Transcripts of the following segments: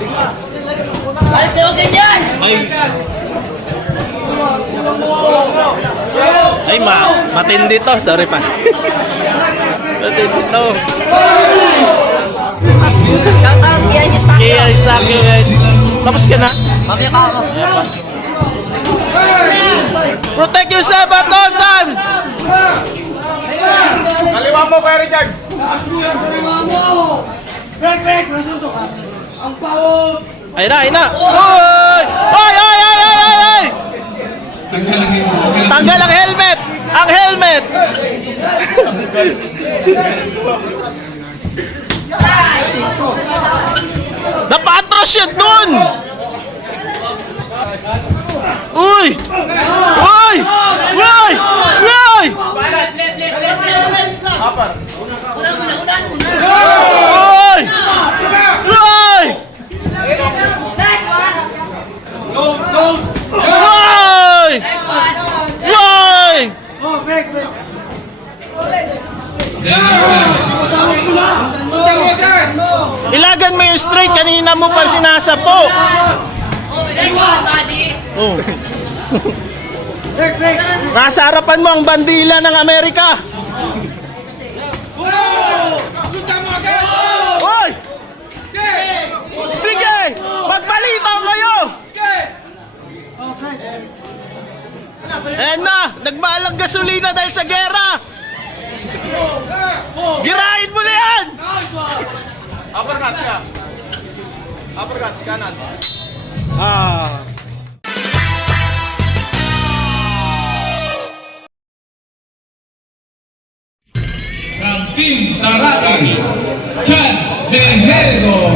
Alis kayo ganyan! Ay, matindi to. Sorry pa. Matindi to. Shout out, Kian Stock. Kaya stop you guys. Tapos ka na? Mamaya pa ako. Protect yourself at all times! Kaliwa mo, Kuya Richard. Break! Nasuto ka. Ang pao! Ayun na, ayun na! Uy! Oy! Oy! Oy! Oy! Oy! Oy! Tanggal ang helmet! Ang helmet! Napatros yun dun! Uy! Uy! Uy! Uy! Unahan muna. Uy! Uy! Uy! Uy! Oh, break! Ilagan mo yung straight, kanina mo pa sinasapo. Oh, nice one, buddy. Oh. Break! Nasa harapan mo ang bandila ng Amerika. Hoy! Sige! Magbalita kayo! Ayan na! Nagmaalang gasolina dahil sa gera! Girahin mo na yan! Uppercut siya. Uppercut, kanan. Ah. From Team Taraki, Chad Mejego.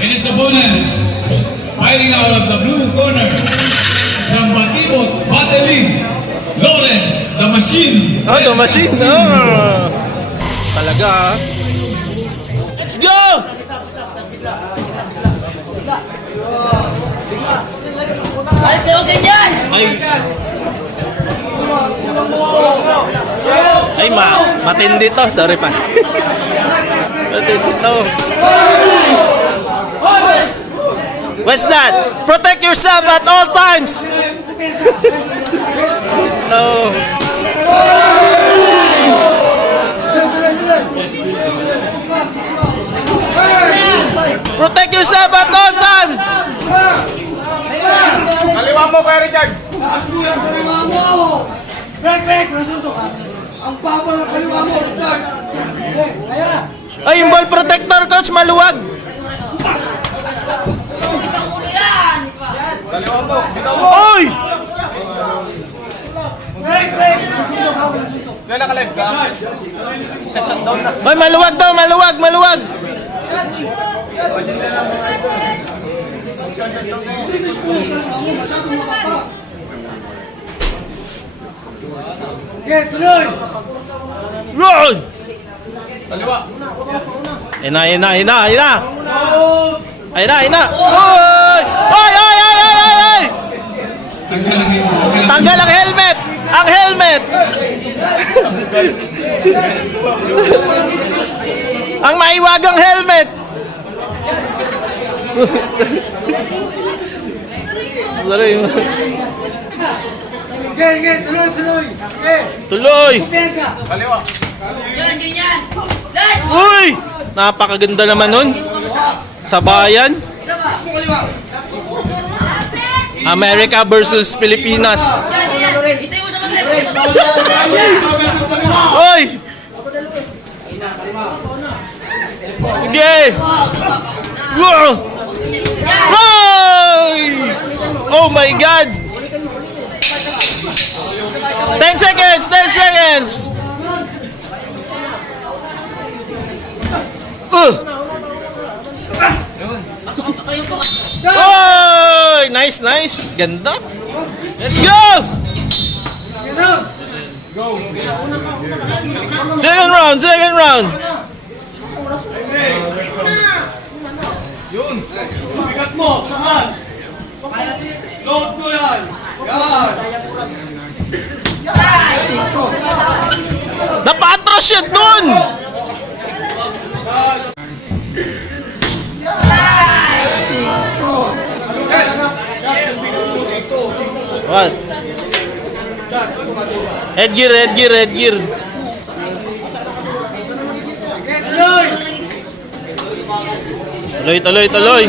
And his opponent, fighting out of the blue corner, from Batibot, Bateling, Lawrence, the Machine. Oh, the machine! Oh. Talaga ah. Let's go! Alis kayo ganyan! Ay, matindi to. Sorry pa. Matindi to. What's that? Protect yourself at all times! No. Protect yourself at all times! Kaliwa mo, Kuya Richard. Break! Nasuto ka. Ang pao ng kaliwa mo, Richard. Ay, yung ball protector, coach, maluwag. Isang ulo yan! Kaliwa mo. Oy! Break! Nasuto ka. Kaya nakalive ka. Shutdown na. Ay, maluwag daw, maluwag, maluwag. Okay, tuloy! Roll! Kaliwa. Ayun na, ayun na, ayun na, ayun na. Ayun na, ayun na. Oy! Oy, oy, oy, oy, oy, oy! Tanggal ang helmet! Ang helmet! Ang maiwagang helmet! Sorry. Okay, tuloy! Okay, Tuloy! penka! Kaliwa. Yan, ganyan! Nice! Uy! Napakaganda naman nun. Sa bayan. Isa ba? America versus Pilipinas. Yan! Itay mo sa mga Uy! Sige! Wow! Uy! Oh my God! 10 seconds! 10 seconds! Oy! Nice, nice! Ganda! Let's go! Second round! Second round! Yun. Bigat mo. Saan? Load mo yan. Yan. Napatros yun dun! What? Headgear, headgear, headgear. Tuloy, tuloy, tuloy.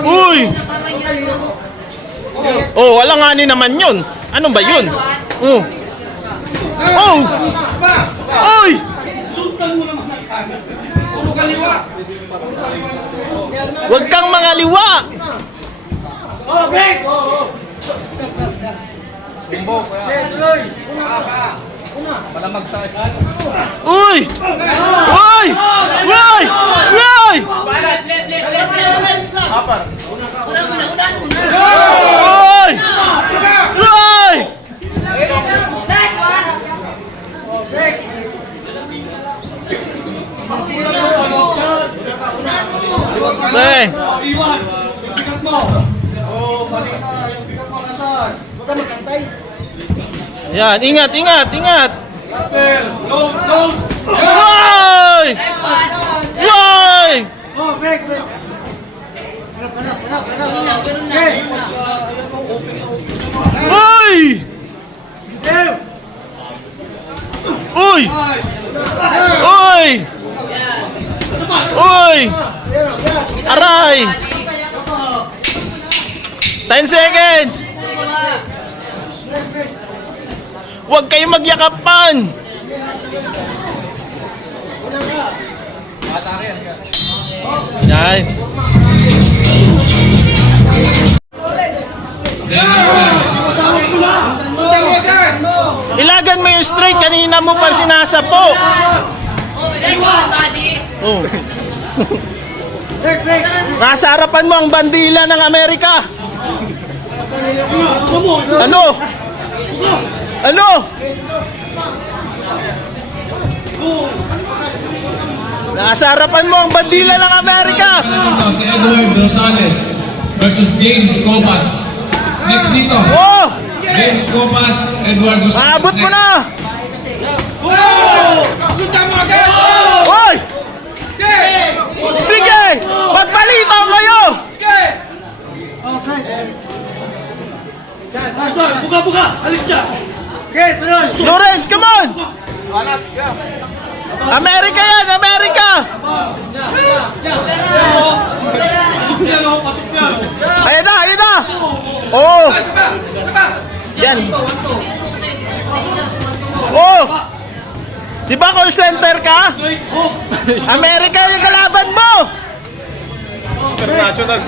Uy! Oh, wala nga ni naman yun. Ano ba yun? Oh! Oh! Uy! Sultan mo naman ang kanan. Puro kaliwa. Huwag kang mangaliwa! Oh, break! Sumbok. Tuloy. Uy! Uy! Uy! Uy! Unahan mo na. Uy! Uy! Last one. Hey! Iwan, yung bigat mo. Oh, mali na. Yung bigat mo, nasaan? Yan, ingat, ingat, ingat! Carter, load, load. Uy! Last one. Uy! Oh, break. Ganun na. Uy! Uy! Uy! Uy! Aray! 10 seconds! Huwag kayong magyakapan! Yan. Kasama ko na. Ilagan mo yung straight, kanina mo pa sinasapo. Last one, buddy. Oh. Nasa harapan mo ang bandila ng Amerika. Ano? Ano? Nasa harapan mo ang bandila ng Amerika. Dito si Edward Rosales versus James Copas. Next dito. Oh! James Copas, Edward Rosales. Maabot mo next. na! Sundan mo agad! Hoy! Sige! Magbalitaw kayo! Buka-buka, alis dyan. Okay, tuloy! Lawrence, come on! Amerika yan! Amerika! Pasok yan, oh, pasok yan. Ayan na! Ayan na! Oh! Yan! Oh! Di ba call center ka? Straight hook. Amerika yung kalaban mo! International.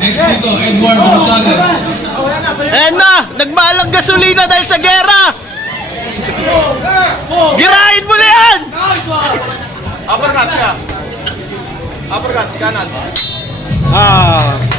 Next dito, Edward Rosales. Ayan na! Nagmalang gasolina dahil sa gera! Girahin mo na yan! Nice one. Ah!